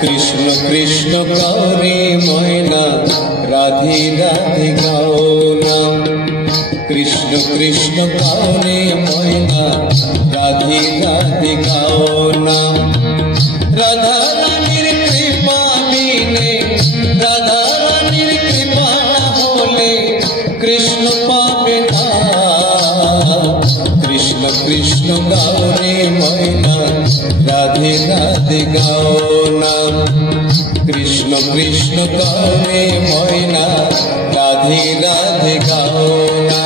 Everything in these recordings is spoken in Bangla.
কৃষ্ণ কৃষ্ণ করে ময়না রাধে রাধে গাও না। কৃষ্ণ কৃষ্ণ করে ময়না রাধে রাধে গাও না। রাধা রানীর কৃপা বিনে, রাধা রানীর কৃপা না হলে কৃষ্ণ পাবে না। কৃষ্ণ কৃষ্ণ গাও রে ময়না রাধে রাধে গাও না। কৃষ্ণ কৃষ্ণ গাও রে ময়না রাধে রাধে গাও না।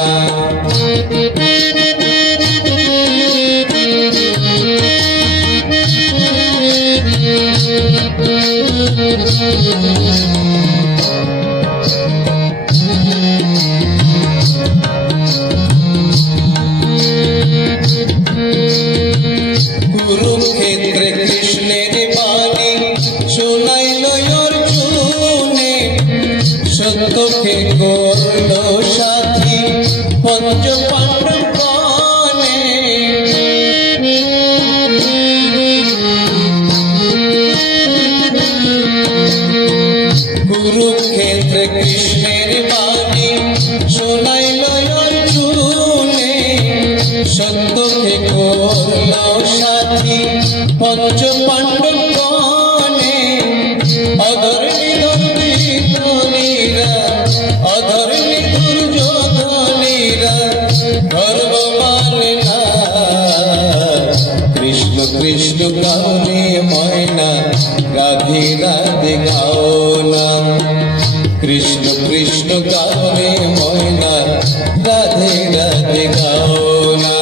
কুরুক্ষেত্রে কৃষ্ণের বাণী শোনাইল অর্জুনে, সত্যকে করল সাথী পঞ্চ পাণ্ডব গণে। কুরুক্ষেত্রে কৃষ্ণের বাণী শোনাইল অর্জুনে, সত্যকে করল সাথী পঞ্চ পাণ্ডব গণে। অধর্মী দুর্যোধনীরা, অধর্মী দুর্যোধনীরা ধর্ম মানে না। কৃষ্ণ কৃষ্ণ গাও রে ময়না রাধে রাধে গাও না। কৃষ্ণ কৃষ্ণ গাও রে ময়না রাধে রাধে গাও না।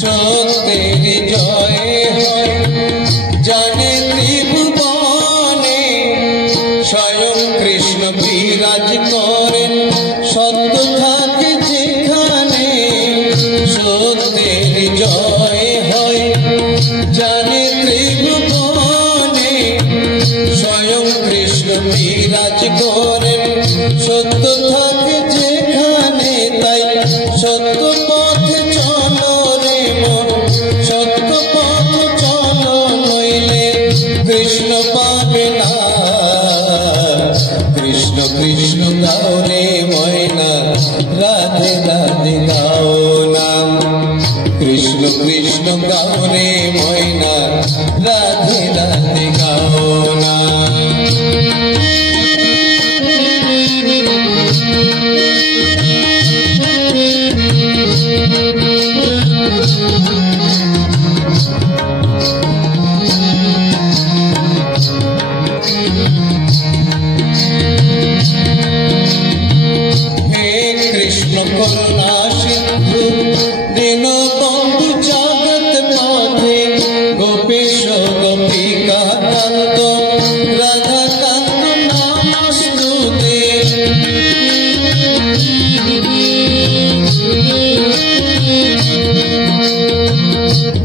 সত্যের জয় হয় জানে ত্রিভুবনে, স্বয়ং কৃষ্ণ বিরাজ করেন সত্য থাকে যেখানে। সত্যের জয় হয় জানে ত্রিভুবনে, স্বয়ং কৃষ্ণ বিরাজ করেন সত্য থাকে যেখানে। তাই সত্য পথে চলো রে মন, সত্য পথ চলো, নইলে কৃষ্ণ পাবে না। কৃষ্ণ কৃষ্ণ গাও রে ময়না রাধে রাধে গাও না। কৃষ্ণ কৃষ্ণ গাও রে ময়না রাধে রাধে গাও না। হে কৃষ্ণ করুণা সিন্ধু দীনবন্ধু জগৎ পথে, গোপেশ গোপিকা কান্ত রাধা কান্ত নমস্তুতে।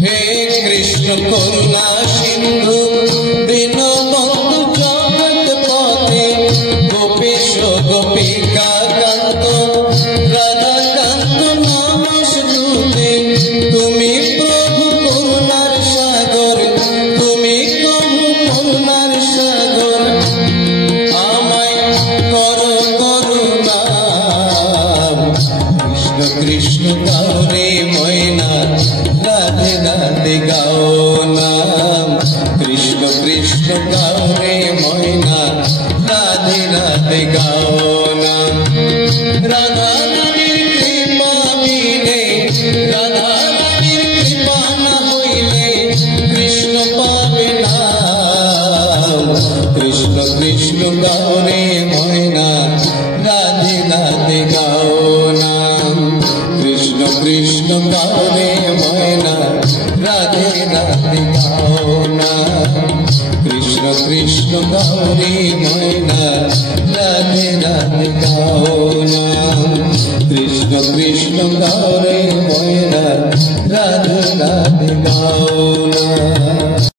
হে কৃষ্ণ করুণা সিন্ধু দীনবন্ধু জগৎ পথে, গোপেশ গোপিকা কান্ত রাধা কান্ত নমস্তুতে। তুমি প্রভু করুণার সাগর, তুমি প্রভু করুণার সাগর, আমায় করো করুণা। কৃষ্ণ কৃষ্ণ গাও রে ময়না রাধে রাধে গাও না। কৃষ্ণ কৃষ্ণ গাও রে ময়না রাধে রাধে গাও না। রাধা রানীর কৃপা বিনে, রাধা রানীর কৃপা না হইলে কৃষ্ণ পাবে না। কৃষ্ণ কৃষ্ণ গাও রে ময়না রাধে রাধে গাও না। কৃষ্ণ কৃষ্ণ গাও রে ময়না রাধে রাধে গাও না। কৃষ্ণ কৃষ্ণ গাও রে ময়না রাধে রাধে গাও না। কৃষ্ণ কৃষ্ণ গাও রে ময়না রাধে রাধে গাও না।